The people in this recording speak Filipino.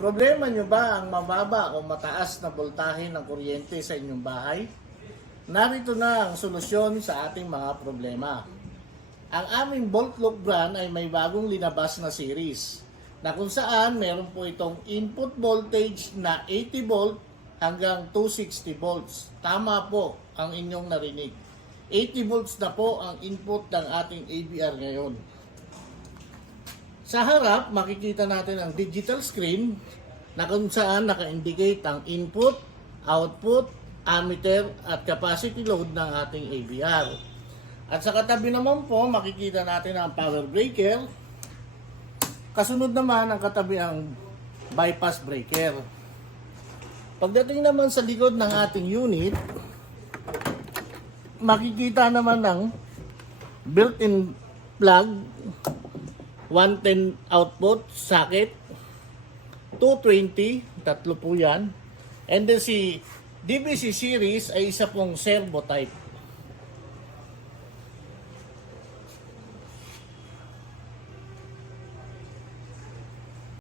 Problema nyo ba ang mababa o mataas na voltahe ng kuryente sa inyong bahay? Narito na ang solusyon sa ating mga problema. Ang aming Voltlock brand ay may bagong linabas na series na kung saan meron po itong input voltage na 80 volt hanggang 260 volts. Tama po ang inyong narinig. 80 volts na po ang input ng ating AVR ngayon. Sa harap, makikita natin ang digital screen na kung saan naka-indicate ang input, output, ammeter at capacity load ng ating AVR. At sa katabi naman po, makikita natin ang power breaker. Kasunod naman ang katabi ang bypass breaker. Pagdating naman sa likod ng ating unit, makikita naman ng built-in plug, 110 output socket, 220, tatlo po yan. And then si DBC series ay isa pong servo type.